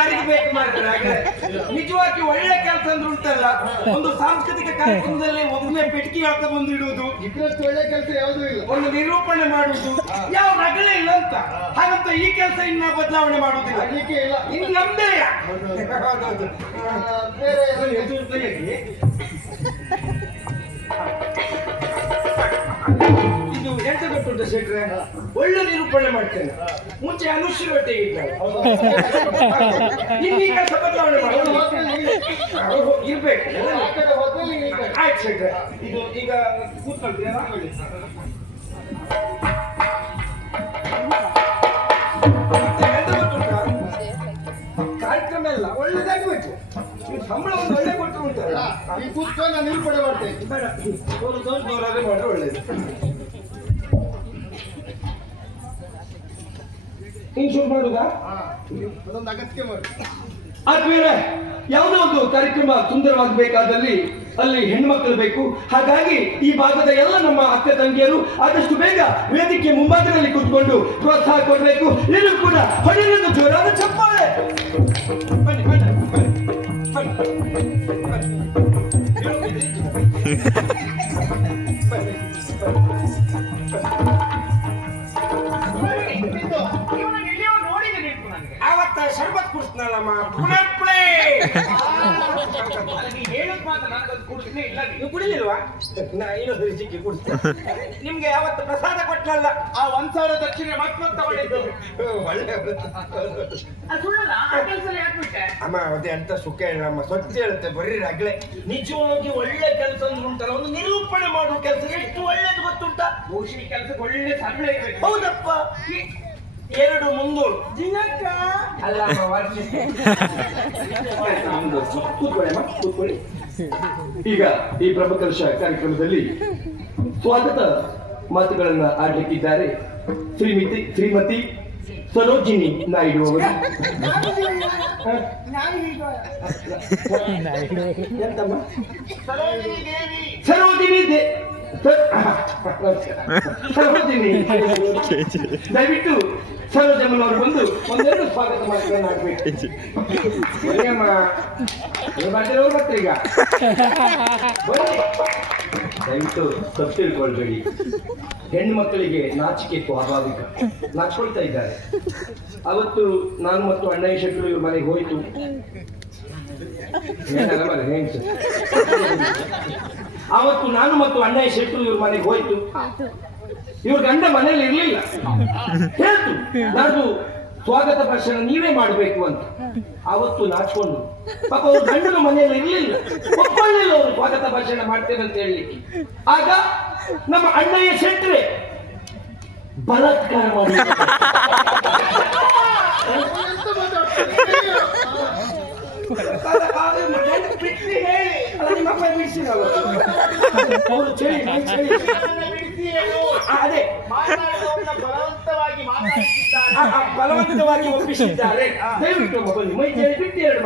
ಯಾರಿಗೆ ಬೇಕು ಮಾಡಿದ್ರೆ ನಿಜವಾಗಿ ಒಳ್ಳೆ ಕೆಲಸ ಅಂದ್ರೆ ಉಂಟಲ್ಲ, ಒಂದು ಸಾಂಸ್ಕೃತಿಕ ಕಾರ್ಯಕ್ರಮದಲ್ಲಿ ಒಮ್ಮೆ ಪೆಟ್ಟಿಗೆ ಹಾಕ ಬಂದು ಇಡುವುದು, ಇದ್ರಷ್ಟು ಒಳ್ಳೆ ಕೆಲಸ ಯಾವುದೂ ಇಲ್ಲ. ಒಂದು ನಿರೂಪಣೆ ಮಾಡುವುದು ಯಾವ ರಗಳೆ ಇಲ್ಲ ಅಂತ. ಹಾಗಂತ ಈ ಕೆಲಸ ಇನ್ನ ಬದಲಾವಣೆ ಮಾಡುವುದಿಲ್ಲ, ಅದಕ್ಕೆ ಇಲ್ಲ. ಇನ್ನು ನಮ್ದೇ. ಬೇರೆ ಇದು ಎಂತ ಗೊತ್ತುಂಟ ಶೇಟ್ರೆ, ಒಳ್ಳೆ ನಿರೂಪಣೆ ಮಾಡ್ತೇನೆ. ಮುಂಚೆ ಅನುಶ್ರೀ ಒಟ್ಟಿಗೆ ಇದ್ದಾರೆ, ಇನ್ನೀಗ ಕೆಲಸ ಬದಲಾವಣೆ ಇರ್ಬೇಕು. ಆಯ್ತು ಶೇಟ್ರೆ, ಇದು ಈಗ ಕೂತ್ಕೊಳ್ತೀರಾ? ಕಾರ್ಯಕ್ರಮ ಎಲ್ಲ ಒಳ್ಳೇದಾಗ್ಬೇಕು, ಸಂಬಳ ಒಂದು ಒಳ್ಳೆ ಕೊಟ್ಟರು ಉಂಟಲ್ಲ, ಈ ಕೂತ್ಕೊಂಡು ನಾನು ನಿರೂಪಣೆ ಮಾಡ್ತೇನೆ. ಬೇಡ ಜೋರಾದ್ರೆ ಮಾಡಿದ್ರೆ ಒಳ್ಳೇದು. ಇನ್ ಶುರು ಮಾಡುದಾ? ಅದೊಂದು ಅಗತ್ಯ ಮಾಡಿ. ಆದ್ಮೇಲೆ ಯಾವುದೋ ಒಂದು ಕಾರ್ಯಕ್ರಮ ಸುಂದರವಾಗಬೇಕಾದಲ್ಲಿ ಅಲ್ಲಿ ಹೆಣ್ಮಕ್ಳು ಬೇಕು. ಹಾಗಾಗಿ ಈ ಭಾಗದ ಎಲ್ಲ ನಮ್ಮ ಅಕ್ಕ ತಂಗಿಯರು ಆದಷ್ಟು ಬೇಗ ವೇದಿಕೆ ಮುಂಭಾಗದಲ್ಲಿ ಕೂತ್ಕೊಂಡು ಪ್ರೋತ್ಸಾಹ ಕೊಡಬೇಕು. ಇದು ಕೂಡ ಹೊಡೆಯುವುದು ಜೋರಾದ ಚಪ್ಪಾಳೆ. ಬನ್ನಿ ಬನ್ನಿ ಬನ್ನಿ ಅವತ್ತ ಶರ್ಬತ್ ಕುಡಿಸ್ನಲ್ಲಮ್ಮ, ನೀವು ಕುಡಿಲಿಲ್ವಾ? ಇನ್ನೊಂದು ಸಿಕ್ಕಿ ಕುಡಿಸ್ತೇನೆ. ನಿಮ್ಗೆ ಯಾವತ್ತು ಪ್ರಸಾದ ಕೊಟ್ಟನಲ್ಲ, ಆ 1,000 ದಕ್ಷಿಣೆ ಮತ್ತೆ ತಗೊಂಡಿದ್ದು ಒಳ್ಳೆ ಅಮ್ಮ. ಅದೇ ಅಂತ ಸುಖ ಹೇಳಮ್ಮ, ಸ್ವಚ್ಛ ಹೇಳುತ್ತೆ ಬರೀ ರಗ್ಳೆ. ನಿಜವಾಗಿ ಒಳ್ಳೆ ಕೆಲಸ ಅಂದ್ರೆ ಉಂಟಲ್ಲ, ಒಂದು ನಿರೂಪಣೆ ಮಾಡುವ ಕೆಲಸ ಎಷ್ಟು ಒಳ್ಳೇದು ಗೊತ್ತುಂಟ. ಬಹುಶಃ ಕೆಲಸಕ್ಕೆ ಒಳ್ಳೆ ಸಂಬಳ ಇರಬೇಕು. ಹೌದಪ್ಪ, 2 ಮುನ್ನೂರು ದಿನಕ್ಕ ಅಲ್ಲ ಕೂತ್ಕೊಳ್ಳಿ. ಈಗ ಈ ಪ್ರಮುಖ ಕಾರ್ಯಕ್ರಮದಲ್ಲಿ ಸ್ವಾಗತ ಮಾತುಗಳನ್ನ ಆಡ್ಲಿಕ್ಕಿದ್ದಾರೆ ಶ್ರೀಮತಿ ಸರೋಜಿನಿ ನಾಯ್ಡು ಅವರು. ಎಂತಮ್ಮ? ಸರೋಜಿನಿ ಸರೋಜಿನಿ ದಯವಿಟ್ಟು ಸರೋಜಮ್ಮನವರು ಬಂದು ಒಂದೆರಡು ಸ್ವಾಗತ ಮಾಡ್ಕೊಂಡು ಆಗ್ಬೇಕು. ಬರ್ತೀರ ಈಗ? ದಯವಿಟ್ಟು ತಪ್ಪು ತಿಳ್ಕೊಳ್ಬೇಡಿ, ಹೆಣ್ಣು ಮಕ್ಕಳಿಗೆ ನಾಚಿಕೆ ಸ್ವಾಭಾವಿಕ, ನಾಚ್ಕೊಳ್ತಾ ಇದ್ದಾರೆ. ಅವತ್ತು ನಾನು ಮತ್ತು ಅಣ್ಣಯ್ಯ ಶೆಟ್ಟರು ಇವ್ರ ಮನೆಗೆ ಹೋಯ್ತು. ಅವತ್ತು ನಾನು ಮತ್ತು ಅಣ್ಣಯ್ಯ ಶೆಟ್ಟರು ಇವ್ರ ಮನೆಗೆ ಹೋಯ್ತು. ಇವ್ರ ಗಂಡ ಮನೇಲಿ ಇರ್ಲಿಲ್ಲ. ಹೇಳ್ತು ನಾನು ಸ್ವಾಗತ ಭಾಷಣ ನೀವೇ ಮಾಡಬೇಕು ಅಂತ. ಅವತ್ತು ನಾಚ್ಕೊಂಡು ಪಾಪ ಅವ್ರ ಗಂಡನ ಮನೆಯಲ್ಲಿ ಇರ್ಲಿಲ್ಲ, ಒಪ್ಕೊಳ್ಳಿಲ್ಲ ಅವರು ಸ್ವಾಗತ ಭಾಷಣ ಮಾಡ್ತೇನೆ ಅಂತ ಹೇಳಲಿಕ್ಕೆ. ಆಗ ನಮ್ಮ ಅಣ್ಣಯ್ಯ ಶೆಟ್ರೆ ಬಲಾತ್ಕಾರ ಮಾಡಿ ಅದೇ ಬಲವಂತವಾಗಿ ಒಪ್ಪಿಸಿದ್ದಾರೆ. ದಯವಿಟ್ಟು ಬನ್ನಿ, ಮೈ ಚೇರಿ ಬಿಟ್ಟು 2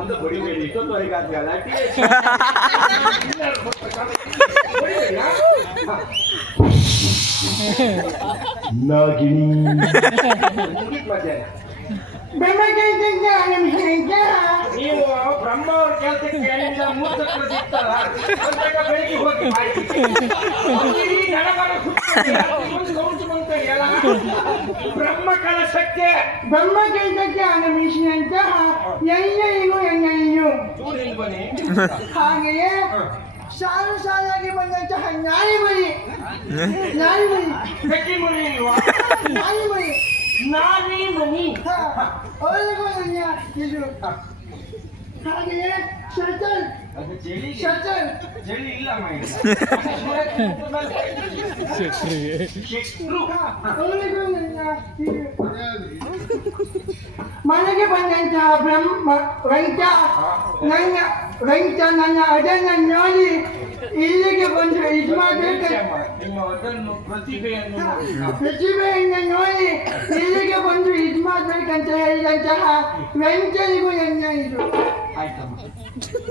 ಒಂದು ಬಡಿಬೇಡಿ, ಇಷ್ಟೊಂದುವರೆಗೆ ಆಗ್ತಲ್ಲ ನಾಗಿಣಿ ನೀವು ಬ್ರಹ್ಮ ಅವ್ರ ಕೆಲಸಕ್ಕೆ ಹೇಳಿದ 3 ಚಕ್ರ ಸಿಗ್ತಲ್ಲ, ಬೆಳಿಗ್ಗೆ ಹೋಗಿ ಬ್ರಹ್ಮ ಕಲಶಕ್ಕೆ ಬ್ರಹ್ಮ ಕೆಲಸಕ್ಕೆ ಆಗಮಿಸಿದಂತಹ ಎಣ್ಣೆಯು ಎಣ್ಣೆಯು ಹಾಗೆಯೇ ಸಾಲು ಸಾಲಾಗಿ ಬಂದಂತಹ ನಾಯಿಮರಿ ಗಟ್ಟಿಮುರಿ ಇಲ್ವಾ? ನಾಯಿಮರಿ ನಾಯಿಮನಿ ಅವರಿಗೂ ನನ್ನ ಇದು. ಹಾಗೆಯೇ ಶಟಲ್ ಜಳಿ ಇಲ್ಲ ಮನೆಗೆ ಬಂದಂತಹ ಬ್ರಹ್ಮ ವೆಂಕ ನನ್ನ ಅದನ್ನು ನೋಡಿ ಇಲ್ಲಿಗೆ ಬಂದು ಯಜಮಾನ್ರೆ ನಿಮ್ಮ ಅದನ್ನು ಪ್ರತಿಭೆಯನ್ನು ನೋಡಿ. ಪ್ರತಿಭೆಯಿಂದ ನೋಡಿ ಇಲ್ಲಿಗೆ ಬಂದು ಇದು ಮಾಡ್ಬೇಕಂತ ಹೇಳಿದಂತಹ ವೆಂಕಟನಿಗೂ ನನ್ನ ಇದು ಆಯ್ತಮ್ಮ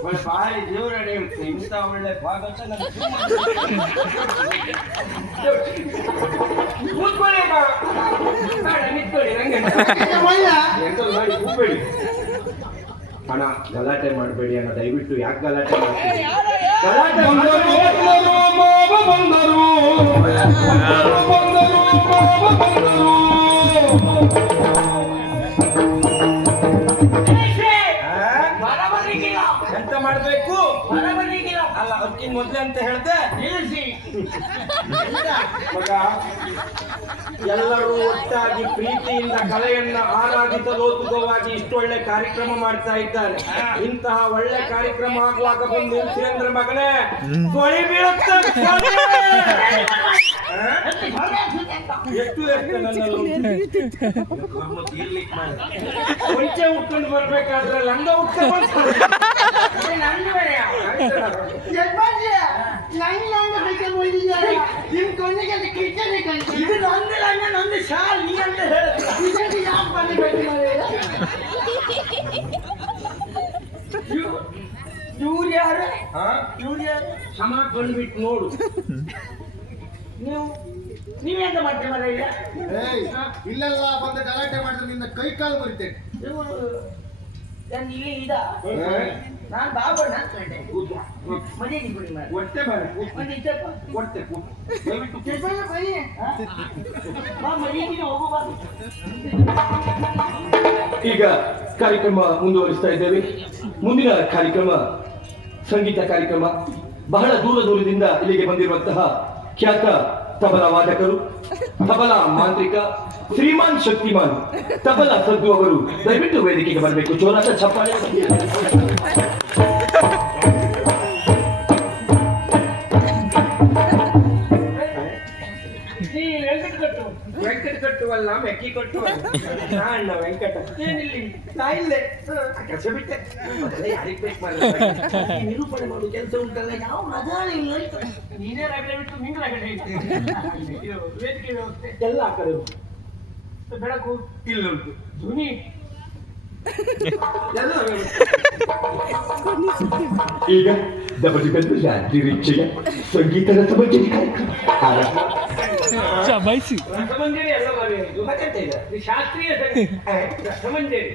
ಒಳ್ಳೆ ಭಾರಿ ಜೋರಣೆ ಇರುತ್ತೆ ಇಂಥ ಒಳ್ಳೆ ಸ್ವಾಗತ ನಮ್ಗೆ ಕೂತ್ಕೊಳ್ಳಿ ಅಮ್ಮ. ಬೇಡ, ನಿಂತ್ಕೊಳ್ಳಿ ನಂಗೆ ಒಳ್ಳ ಎಂತದು ಮಾಡಿ ಕೂಬೇಡಿ ಅಣ್ಣ ಗಲಾಟೆ ಮಾಡಬೇಡಿ ಅಣ್ಣ ದಯವಿಟ್ಟು ಯಾಕೆ ಗಲಾಟೆ ಮಾಡ್ತೀರಿ ಗಲಾಟೆ ಎಂತ ಮಾಡ್ಬೇಕು ಅಲ್ಲ ಅದಕ್ಕಿಂತ ಮೊದ್ಲೇ ಅಂತ ಹೇಳ್ದೆ ಮಗ ಎಲ್ಲರೂ ಒಟ್ಟಾಗಿ ಪ್ರೀತಿಯಿಂದ ಕಲೆಯನ್ನ ಆರಾಧಿಸಲೋತುಕವಾಗಿ ಇಷ್ಟೊಳ್ಳೆ ಕಾರ್ಯಕ್ರಮ ಮಾಡ್ತಾ ಇದ್ದಾರೆ ಇಂತಹ ಒಳ್ಳೆ ಕಾರ್ಯಕ್ರಮ ಆಗುವಾಗ ಬಂದು ನಿಲ್ಸಿರಂದ್ರ ಮಗನೇ ಕೊಳಿ ಬೀಳುತ್ತೆ ಕೊಳಿ. ಎಷ್ಟು ಮುಂಚೆ ಉಟ್ಕೊಂಡು ಬರ್ಬೇಕಾದ್ರೆ ಲಂಗ ಉಟ್ಕೊಂಡು ಯಜಮಾನ್ರೆ ನಂಗೆ ಬೇಕೆ ಬಂದಿದ್ದಾರೆ ನಿಮ್ ಕಣ್ಣಿಗೆ ಕಿಚ್ಚನೆ ಕಂಡು ಇದು ನಂದು ಶಾಲ್ ನೀ ಅಂತ ಹೇಳ ಇದಕ್ಕೆ ಯಾಕೆ ಬಂದಿಬೇಕು ಇವ್ರು ಯಾರು ಕ್ಷಮ ಬಂದ್ಬಿಟ್ಟು ನೋಡು ನೀವೆಂತ ಮಾಡ್ತೀರ ಮರ ಇಲ್ಲ ಏಯ್, ಇಲ್ಲೆಲ್ಲ ಬಂದು ಗಲಾಟೆ ಮಾಡಿದ್ರೆ ನಿನ್ನ ಕೈ ಕಾಲು ಮುರಿತೇನೆ. ಇಲ್ಲಿ ಇದ ನಾನು ಬಾಬಣ್ಣ ಅಂತ ಕಂಡೆ ಮನೆಗೆ ಬಿಡಿ ಮಾಡ ಹೊಟ್ಟೆ ಬೇರೆ ಒಂದು ಇದ್ದಪ್ಪ ಹೊಟ್ಟೆ ದಯವಿಟ್ಟು ಬನ್ನಿ ಬಾ ಮನೆಗೆ ಹೋಗಬಾರ್ದು ಈಗ ಕಾರ್ಯಕ್ರಮ ಮುಂದುವರಿಸ್ತಾ ಇದ್ದೇವೆ ಮುಂದಿನ ಕಾರ್ಯಕ್ರಮ ಸಂಗೀತ ಕಾರ್ಯಕ್ರಮ ಬಹಳ ದೂರದಿಂದ ಇಲ್ಲಿಗೆ ಬಂದಿರುವಂತಹ ಖ್ಯಾತ ತಬಲಾ ವಾದಕರು ತಬಲಾ ಮಾಂತ್ರಿಕ ಶ್ರೀಮಾನ್ ಶಕ್ತಿಮಾನ್ ತಬಲಾ ಸದ್ದು ಅವರು ದಯವಿಟ್ಟು ವೇದಿಕೆಗೆ ಬರಬೇಕು ಜೋರಾದ ಚಪ್ಪಾಳೆ ವೆಂಕಟ ಕಟ್ಟುವಲ್ಲ ಮೆಕ್ಕಿ ಕಟ್ಟುವಲ್ಲ ಅಣ್ಣ ವೆಂಕಟ ಏನಿಲ್ಲಿ ಇಲ್ಲೇ ಕೆಲಸ ಬಿಟ್ಟೆ ಯಾರಿಗೆ ಬೇಕು ನಿರೂಪಣೆ ಮಾಡುವ ಕೆಲಸ ಉಂಟಲ್ಲ ಯಾವ ಮಜಾನೆ ಇಲ್ಲ ನೀನೇ ರಗಡೆ ಬಿಟ್ಟು ನಿಂಗೆ ರಗಡೆ ವೇದಿಕೆ ವ್ಯವಸ್ಥೆ ಎಲ್ಲ ಆ ಕಡೆ ಬೆಳಕು ಇಲ್ಲುಂಟು ಧ್ವನಿ ಎಲ್ಲ ಈಗ ದಬಜಿಗಂದು ಶಾಂತಿ ರೀಕ್ಷೆಯ ಸಂಗೀತ ರಸಮಂಜರಿ ಕಾರ್ಯಕ್ರಮ ರಸಮಂಜರಿ ಎಲ್ಲ ಇದು ಮತ್ತೆಂತ ಇದೆ ಇದು ಶಾಸ್ತ್ರೀಯ ರಸಮಂಜರಿ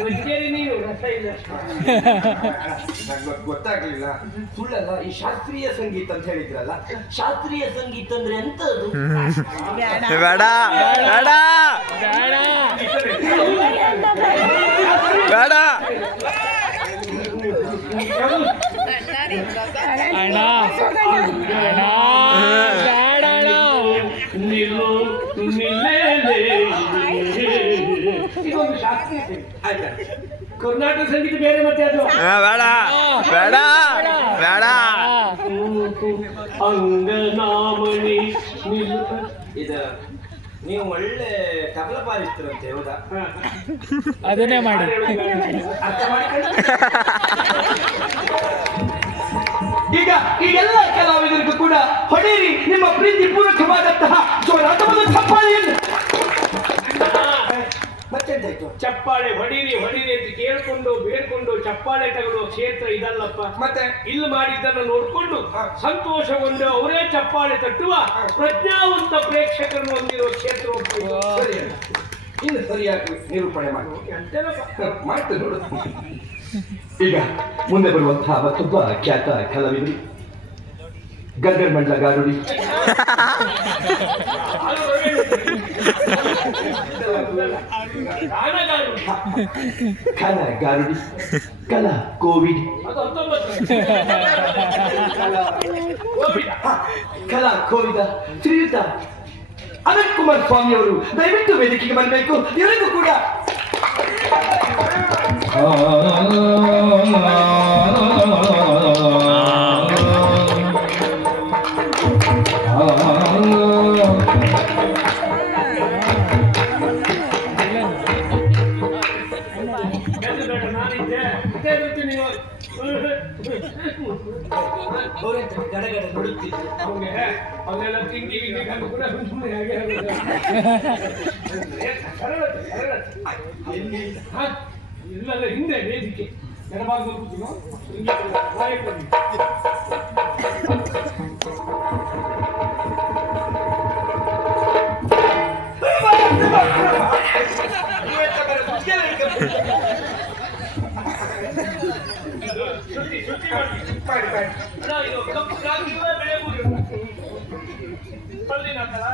ಮಂಜರಿ ನೀನು ರಸ ಇಲ್ಲ ಗೊತ್ತಾಗ್ಲಿಲ್ಲ ಸುಳ್ಳಲ್ಲ ಈ ಶಾಸ್ತ್ರೀಯ ಸಂಗೀತ ಅಂತ ಹೇಳಿದ್ರಲ್ಲ ಶಾಸ್ತ್ರೀಯ ಸಂಗೀತ ಅಂದ್ರೆ ಎಂತದು ಬೇಡ ಬೇಡ ಬೇಡ ಇದೊಂದು ಶಾಸ್ತ್ರೀಯ ಆಯ್ತಾ ಕರ್ನಾಟಕ ಸಂಗೀತ ಬೇರೆ ಮತ್ತೆ ಅದು ಬೇಡ ಬೇಡ ಬೇಡ ಅಂಗನಾಮಣಿ ಇದು ನೀವು ಒಳ್ಳೆ ತಬಲ ಬಾರಿಸ್ತೀರಂತೆ ಹೌದಾ ಅದನ್ನೇ ಮಾಡಿ ಅರ್ಥ ಮಾಡಿಕೊಂಡು ಈಗ ಈ ಎಲ್ಲ ಕಲಾವಿದರಿಗೂ ಕೂಡ ಹೊಡೆಯಿರಿ ನಿಮ್ಮ ಪ್ರೀತಿ ಪೂರ್ವಕವಾದಂತಹ ಜೋರಾದ ಚಪ್ಪಾಳೆಯನ್ನು ಮತ್ತೆಂತಾಯ್ತು ಚಪ್ಪಾಳೆ ಹೊಡೀರಿ ಹೊಡೀರಿ ಅಂತ ಕೇಳ್ಕೊಂಡು ಬೇಡ್ಕೊಂಡು ಚಪ್ಪಾಳೆ ತಗೊಳ್ಳುವ ಕ್ಷೇತ್ರ ಇದಲ್ಲಪ್ಪ ಮತ್ತೆ ಇಲ್ಲಿ ಮಾಡಿದ್ದನ್ನು ನೋಡ್ಕೊಂಡು ಸಂತೋಷಗೊಂಡು ಅವರೇ ಚಪ್ಪಾಳೆ ತಟ್ಟುವ ಪ್ರಜ್ಞಾವಂತ ಪ್ರೇಕ್ಷಕರನ್ನು ಹೊಂದಿರುವ ಕ್ಷೇತ್ರ ಇನ್ನು ಸರಿಯಾಗಿ ನಿರೂಪಣೆ ಮಾಡಿ ಮಾಡ್ತೇನೆ ನೋಡು ಈಗ ಮುಂದೆ ಬರುವಂತಹ ಮತ್ತೊಬ್ಬ ಖ್ಯಾತ ಕಲಾವಿದರು ಗರ್ಗರ್ ಮಂಡ್ಲ ಗಾರುಡಿ ಖಾನ ಗಾರುಡಿ ಕಲಾ ಕೋವಿಡ್ ಕಲಾ ಕೋವಿದ ಶ್ರೀಯುತ ಅನಂತ್ ಕುಮಾರ್ ಸ್ವಾಮಿ ಅವರು ದಯವಿಟ್ಟು ವೇದಿಕೆಗೆ ಬರಬೇಕು ಇವರಿಗೂ ಕೂಡ ನಾನಿದ್ದೆ ಗಡಗಡ ನೋಡುತ್ತಿದ್ದೆ. ಅವ್ನಿಗೆ ಅವನ್ನೆಲ್ಲ ತಿಂಡಿ ಗಿಂಡಿ ಕಂಡು ಕೂಡ ಸುಮ್ಮನೆ ಹಾಗೆ ಆಗೋದು. ಹಾ, ಇಲ್ಲಲ್ಲ ಹಿಂದೆ ವೇದಿಕೆ ಎಡಭಾಗ ಕೂತಿನೋ ಹಿಂಗೆ ಬಾಯಿ ಕೊಡಿ. ಅಣ್ಣ, ಇದು ಕಪ್ಪು ಕಾಗಿರುವ ಬೆಳೆ ಬೂರಿ ಪಳ್ಳಿನ ಹಾಕಲ್ಲ.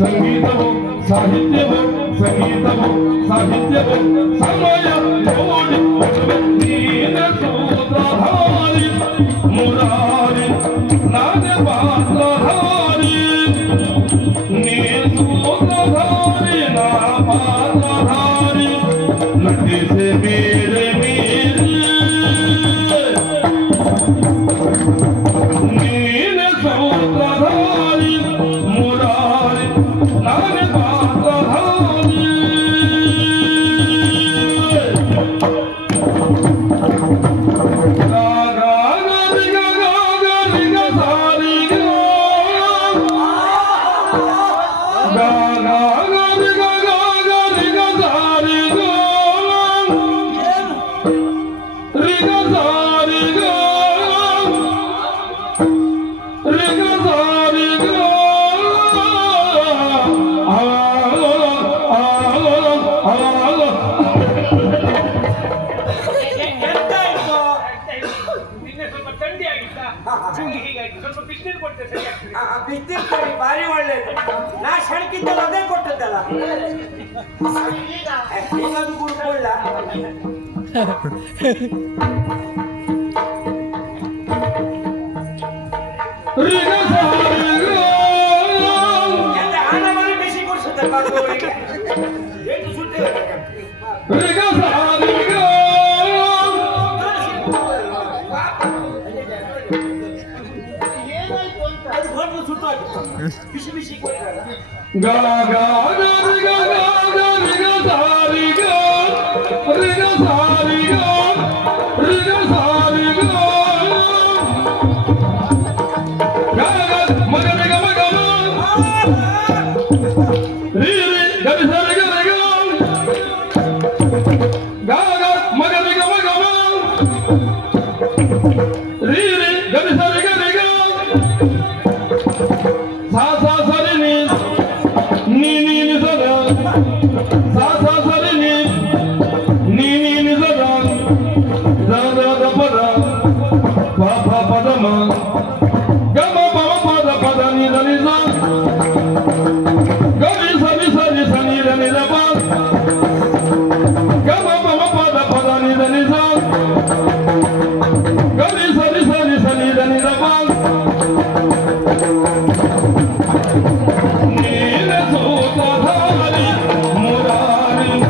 ಸಂಗೀತವು ಸಾಹಿತ್ಯವು ಸಂಗೀತವು ಸಾಹಿತ್ಯವು ಸಮಯ ನೋಡಿ ನೀನ ಸೂತ್ರಧಾರಿ ಮುರಾರಿ ನಾನ ಪಾತ್ರಧಾರಿ ನೀ ಸೂತ್ರಧಾರಿ ನಾ ಪಾತ್ರಧಾರಿ ನಟಿಸೆ ಮೇರೆ ಮೇರೆ ನೀನ ಸೂತ್ರಧಾರಿ ಮುರಾರಿ ನಾನ ಪಾತ್ರಧಾರಿ ನಿನ್ನೆ ಸ್ವಲ್ಪ ಥಂಡಿ ಆಗಿತ್ತಾ ಹೀಗಾಗಿ ಸ್ವಲ್ಪ ಬಿಸಿನೀರು ಕೊಟ್ಟರೆ ಸರಿ ಆಗ್ತದೆ. ಬಿಸ್ತಿರ್ ಕೊಡಿ ಭಾರಿ ಒಳ್ಳೇದು. ನಾ ಶಣಕಿದ್ದಲ್ಲ ಅದೇ ಕೊಟ್ಟದ್ದಲ್ಲ. ಇನ್ನೊಂದು ಗುರುಕೊಳ್ಳ ಹಣ ಮನೆ ಬಿಸಿ ಕೊಡ್ಸುತ್ತೆ ಎಷ್ಟು ಸುಟ್ಟಿ ಅದು ಹೋಟ್ಲು ಸುಟ್ಟು ಹಾಕಿ ಬಿಸಿ ಬಿಸಿ ಕೊಡ್ತಾರಲ್ಲ. Muradari,